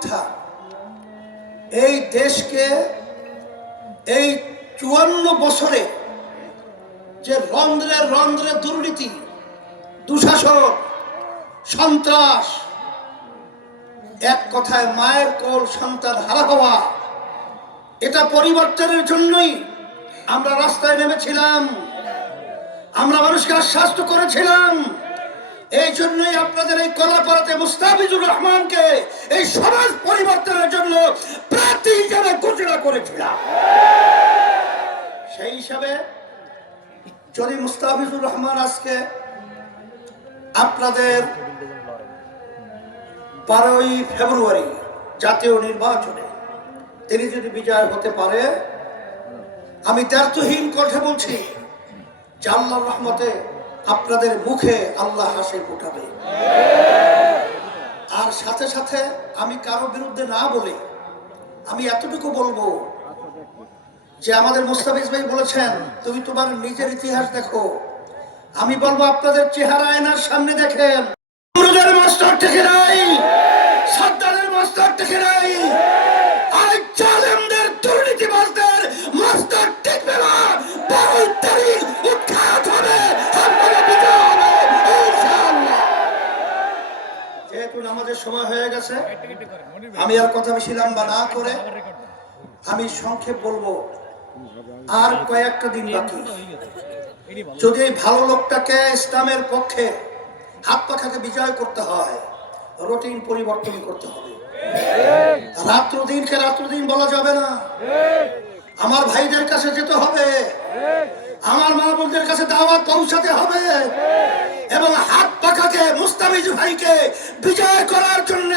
মিথ্যা। এই দেশকে এই 54 বছরে যে রন্ধ্রে রন্ধ্রে দুর্নীতি, দুঃশাসন, সন্ত্রাস, এক কথায় মায়ের কোল সন্তান হারা হওয়া, এটা পরিবর্তনের জন্যই আমরা রাস্তায় নেমেছিলাম, আমরা মানুষকে আশ্বস্ত করেছিলাম। এই জন্যই আপনাদের এই কলাপাড়াতে মুস্তাফিজুর রহমানকে এই সমাজ পরিবর্তনের জন্য প্রার্থী হিসেবে ঘোষণা করেছিলাম। সেই হিসাবে যদি মুস্তাফিজুর রহমান আজকে আপনাদের 12ই ফেব্রুয়ারি জাতীয় নির্বাচনে তিনি যদি বিজয় হতে পারে, আমি দ্ব্যর্থহীন কণ্ঠে বলছি যে আল্লাহর রহমতে আপনাদের মুখে আল্লাহ হাসি ফোটাবে। আর সাথে সাথে আমি কারো বিরুদ্ধে না বলে আমি এতটুকু বলবো যে আমাদের মুস্তাফিজ ভাই বলেছেন তুমি তোমার নিজের ইতিহাস দেখো। আমি বলবো আপনাদের চেহারা আয়নার সামনে দেখেন। নমরুদের মাস্টার থেকে নাই, সাদ্দামের মাস্টার থেকে নাই, আর জালেমদের দুর্নীতিবাজদের মাস্টার টিকবে না। 12 তারিখ উৎখাত হবে, আপনারা বিজয় হবে ইনশাআল্লাহ। যেহেতু নামাজের সময় হয়ে গেছে, আমি আর কথা বেশি লম্বা না করে আমি সংক্ষেপ বলবো। আর কয়েকটা দিন বাকি, যদি এই ভালো লোকটাকে ইসলামের পক্ষে হাত পাখাকে বিজয় করতে হয়, রুটিন পরিবর্তন করতে হবে। রাত্র দিনকে রাত্র দিন বলা যাবে না। আমার ভাইদের কাছে যেতে হবে, আমার মা বোনদের কাছে দাওয়াত পৌঁছাতে হবে এবং হাত পাখাকে মুস্তাফিজ ভাইকে বিজয় করার জন্য